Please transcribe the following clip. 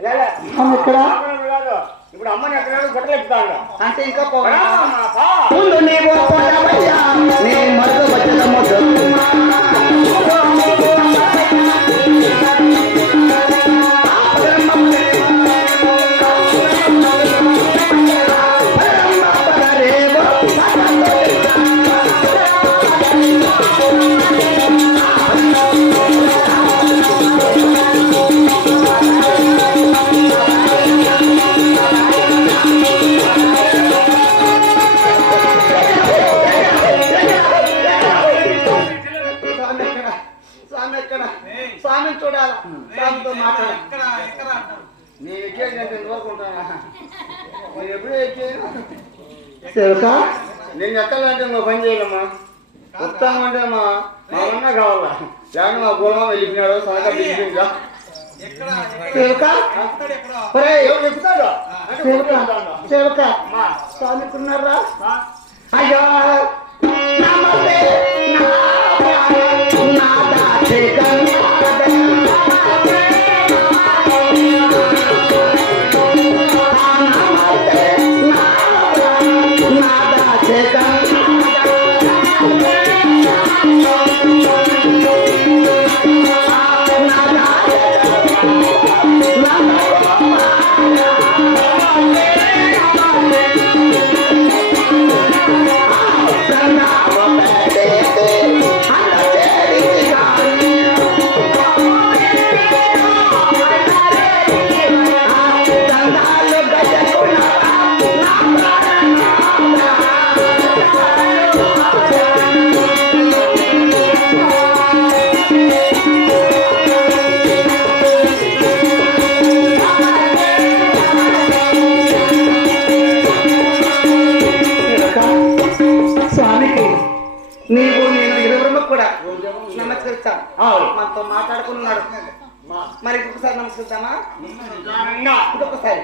ఇక్కడ ఇప్పుడు అమ్మని ఎక్కడ గుట్టలు ఎక్కుతాడు అంటే ఇంకా ముందు నీవు నేను మరుగు స్వామిని చూడాలా స్వామితో మాట్లాడాలి నేను ఎక్కేది ఎంతవరకు ఉంటానా నేను ఎప్పుడూ ఎక్కేది నేను ఎక్కాలంటే మా పని చేయాలమ్మా ఉత్తానం అంటే మా అన్న కావాలా లేకపోతే మా గోళం వెళ్ళిపోయినాడు సనక వెళ్ళిపోయిందా స్వామికున్నారా అయ్యో నీవు నేను ఇరువురు కూడా నమస్కరిస్తాను మనతో మాట్లాడుకున్నాడు మరి ఇంకొకసారి నమస్కరిద్దామా ఇంకొకసారి